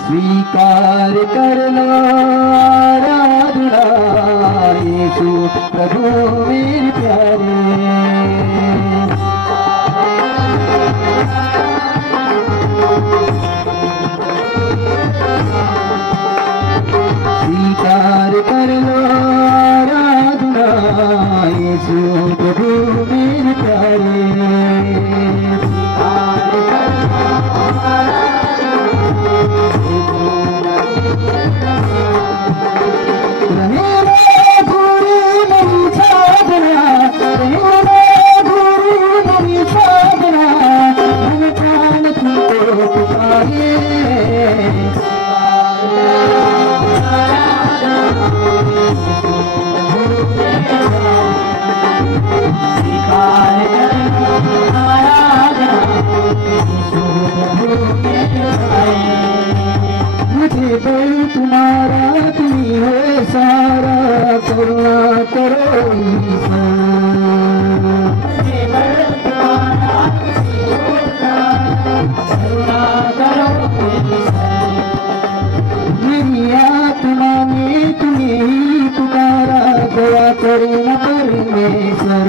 स्वीकार कर लो आराधना यीशु प्रभु मेरे प्यारे। स्वीकार कर लो आराधना यीशु प्रभु मेरे प्यारे। मुझे बल तुम्हारा तुम्ही हो सारा करुणा करो मुझे बल तुम्हारा तुम्ही हो सारा करुणा करो मेरी आत्मा में तुम्हें ही पुकारा दया करना परमेश्वर।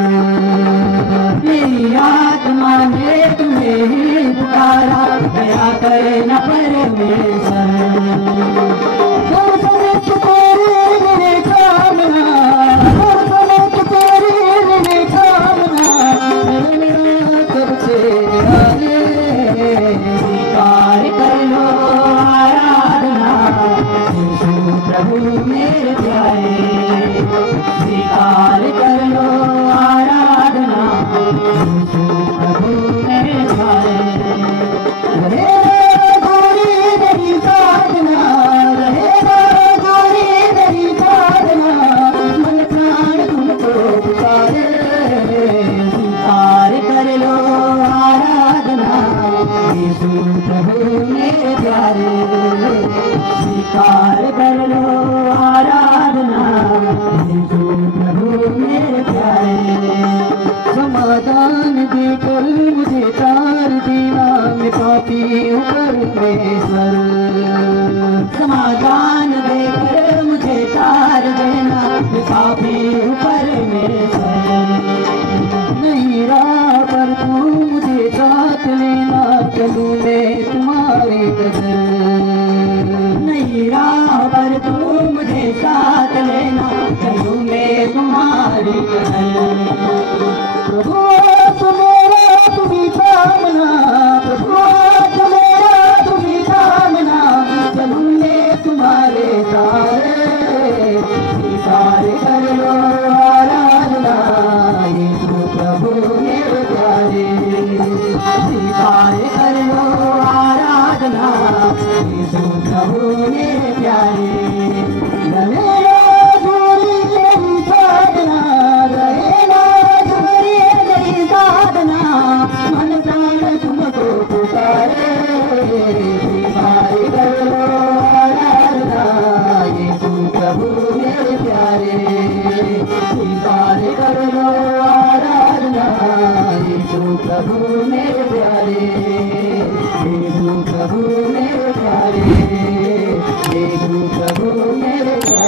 मेरी आत्मा में तुम्हें ही पुकारा दया करना परमेश्वर। स्वीकार कर लो आराधना यीशु प्रभु मेरे प्यारे। स्वीकार कर लो आराधना यीशु प्रभु मेरे प्यारे। रहेगा गोरी मेरी साधना रहेगा गोरी मेरी साधना मन प्राण तुमको पुकारे। स्वीकार कर लो आराधना यीशु प्रभु मेरे प्यारे। स्वीकार कर लो आराधना यीशु प्रभु मेरे प्यारे। समाधान देकर मुझे तार देना मैं पापी हूँ परमेश्वर। समाधान देकर मुझे तार देना मैं पापी हूँ परमेश्वर। नहीं राह पर तू मुझे साथ लेना चलूँ मैं तुम्हारे कदर। नहीं राह पर तू मुझे साथ लेना चलूँ मैं तुम्हारी कदर। प्रभु मेरा तुम्ही सामना प्रभु मेरा तुम्ही सामना चलूँ मैं तुम्हारे सारे। स्वीकार कर लो आराधना यीशु प्रभु मेरे प्यारे। स्वीकार कर लो आराधना यीशु प्रभु मेरे प्यारे। रहेगा गोरी मेरी साधना रहेगा गोरी मेरी साधना मन प्राण तुमको पुकारे। स्वीकार कर लो आराधना यीशु प्रभु मेरे प्यारे। स्वीकार कर लो आराधना यीशु प्रभु मेरे प्यारे। यीशु प्रभु मेरे प्यारे यीशु प्रभु मेरे प्यारे।